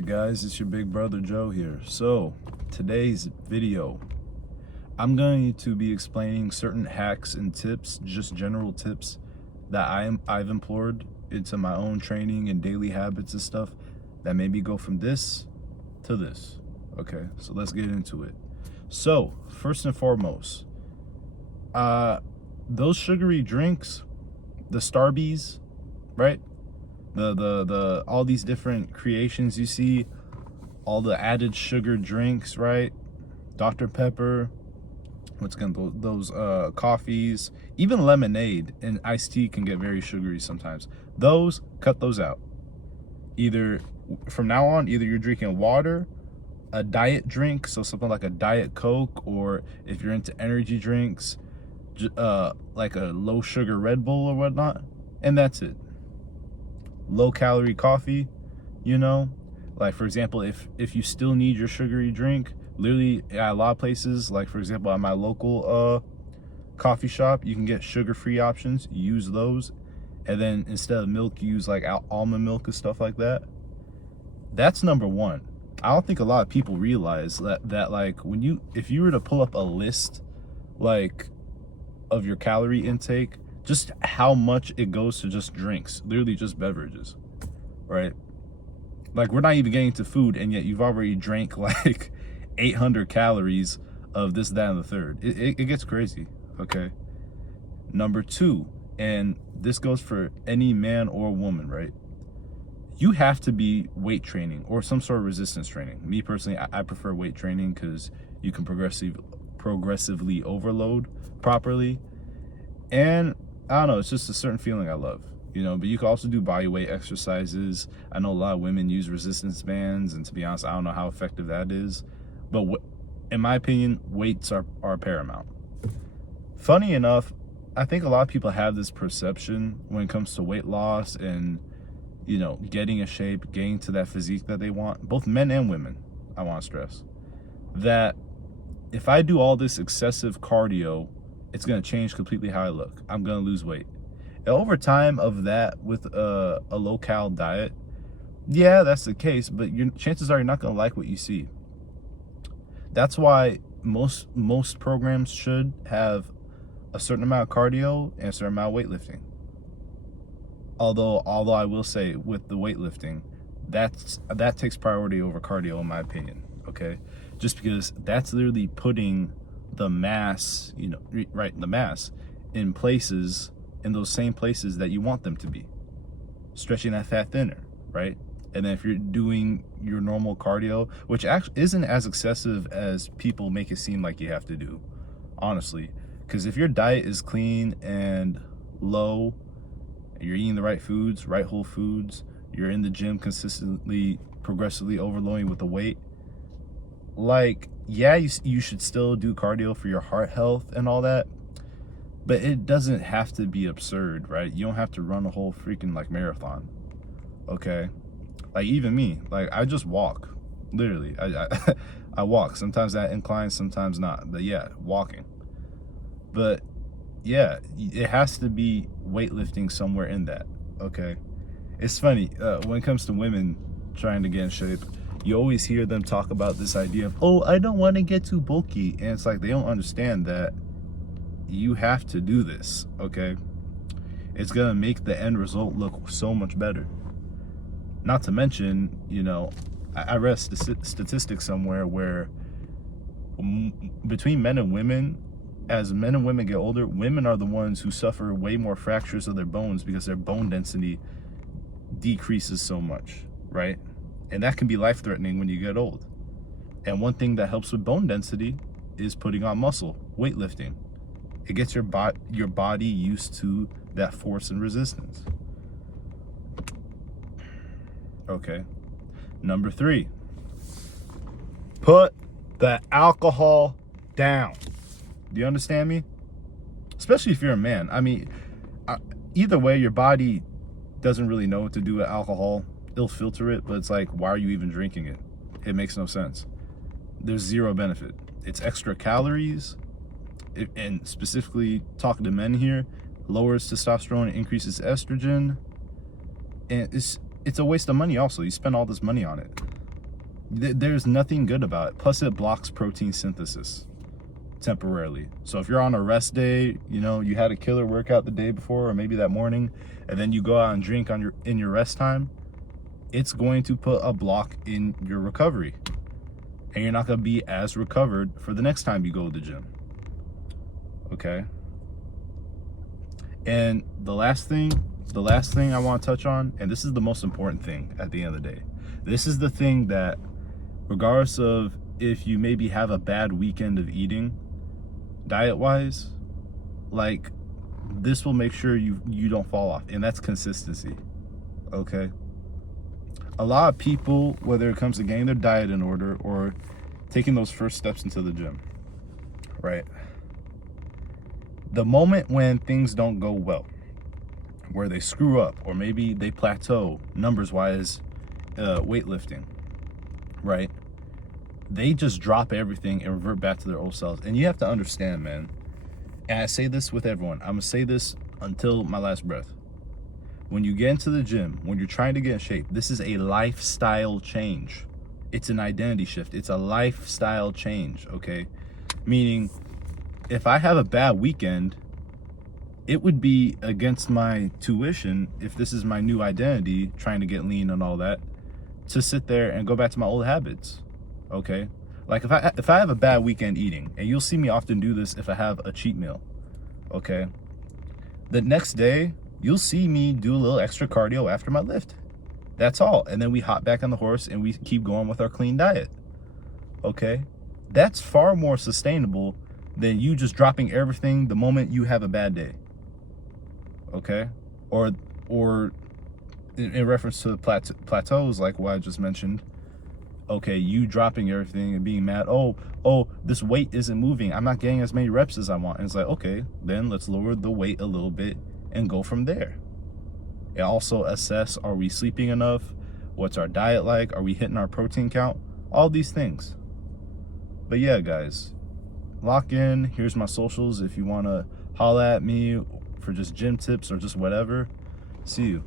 Hey guys, it's your big brother Joe here. So today's video, I'm going to be explaining certain hacks and tips, just general tips that I've employed into my own training and daily habits and stuff that maybe go from this to this. Okay, so let's get into it. So first and foremost, those sugary drinks, the Starbies, right? The all these different creations you see, all the added sugar drinks, right? Dr. Pepper, those coffees, even lemonade and iced tea can get very sugary sometimes. Cut those out. Either from now on, either you're drinking water, a diet drink, so something like a Diet Coke, or if you're into energy drinks, like a low sugar Red Bull or whatnot, and that's it. Low calorie coffee, like for example, if you still need your sugary drink, literally at a lot of places, like for example at my local coffee shop, you can get sugar-free options. Use those, and then instead of milk, use like almond milk and stuff like that. That's number one. I don't think a lot of people realize that like if you were to pull up a list like of your calorie intake, just how much it goes to just drinks, literally just beverages, right? Like we're not even getting to food, and yet you've already drank like 800 calories of this, that, and the third. It gets crazy, okay? Number two, and this goes for any man or woman, right? You have to be weight training or some sort of resistance training. Me personally, I prefer weight training because you can progressively overload properly. And I don't know, it's just a certain feeling I love, but you can also do body weight exercises. I know a lot of women use resistance bands, and to be honest, I don't know how effective that is. But in my opinion, weights are paramount. Funny enough, I think a lot of people have this perception when it comes to weight loss and, getting in shape, getting to that physique that they want, both men and women, I want to stress, that if I do all this excessive cardio, it's going to change completely how I look. I'm going to lose weight. And over time of that with a low-cal diet, yeah, that's the case, but chances are you're not going to like what you see. That's why most programs should have a certain amount of cardio and a certain amount of weightlifting. Although I will say with the weightlifting, that takes priority over cardio in my opinion, okay? Just because that's literally putting the mass, the mass in those same places that you want them to be, stretching that fat thinner, right? And then if you're doing your normal cardio, which actually isn't as excessive as people make it seem like you have to do, honestly, because if your diet is clean and low, you're eating the right foods, right whole foods, you're in the gym consistently, progressively overloading with the weight, like, yeah, you should still do cardio for your heart health and all that, but it doesn't have to be absurd, right? You don't have to run a whole freaking like marathon, okay? Like even me, like I just walk, literally. I walk. Sometimes that inclines, sometimes not, but yeah, walking. But yeah, it has to be weightlifting somewhere in that, okay? It's funny, when it comes to women trying to get in shape, you always hear them talk about this idea of, oh, I don't want to get too bulky. And it's like they don't understand that you have to do this, okay? It's going to make the end result look so much better. Not to mention, I read statistics somewhere where between men and women, as men and women get older, women are the ones who suffer way more fractures of their bones because their bone density decreases so much, right? And that can be life-threatening when you get old. And one thing that helps with bone density is putting on muscle, weightlifting. It gets your body used to that force and resistance. Okay. Number 3, put the alcohol down. Do you understand me? Especially if you're a man. I mean, either way, your body doesn't really know what to do with alcohol. It'll filter it, but it's like, why are you even drinking it? It makes no sense. There's zero benefit. It's extra calories, and specifically talking to men here, lowers testosterone, increases estrogen, and it's a waste of money also. You spend all this money on it. There's nothing good about it. Plus it blocks protein synthesis temporarily. So if you're on a rest day, you know, you had a killer workout the day before or maybe that morning, and then you go out and drink on in your rest time, it's going to put a block in your recovery. And you're not going to be as recovered for the next time you go to the gym. Okay? And the last thing I want to touch on, and this is the most important thing at the end of the day. This is the thing that, regardless of if you maybe have a bad weekend of eating, diet-wise, like, this will make sure you don't fall off, and that's consistency. Okay? A lot of people, whether it comes to getting their diet in order or taking those first steps into the gym, right? The moment when things don't go well, where they screw up, or maybe they plateau numbers-wise, weightlifting, right? They just drop everything and revert back to their old selves. And you have to understand, man, and I say this with everyone, I'm gonna say this until my last breath. When you get into the gym, when you're trying to get in shape, this is a lifestyle change. It's an identity shift. It's a lifestyle change, okay? Meaning, if I have a bad weekend, it would be against my tuition, if this is my new identity, trying to get lean and all that, to sit there and go back to my old habits, okay? Like if I have a bad weekend eating, and you'll see me often do this if I have a cheat meal, okay? The next day, you'll see me do a little extra cardio after my lift. That's all. And then we hop back on the horse and we keep going with our clean diet. Okay? That's far more sustainable than you just dropping everything the moment you have a bad day. Okay? Or in reference to plateaus, like what I just mentioned, okay, you dropping everything and being mad, oh, this weight isn't moving, I'm not getting as many reps as I want. And it's like, okay, then let's lower the weight a little bit and go from there. And also assess, are we sleeping enough? What's our diet like? Are we hitting our protein count? All these things. But yeah, guys, lock in. Here's my socials if you want to holla at me for just gym tips or just whatever. See you.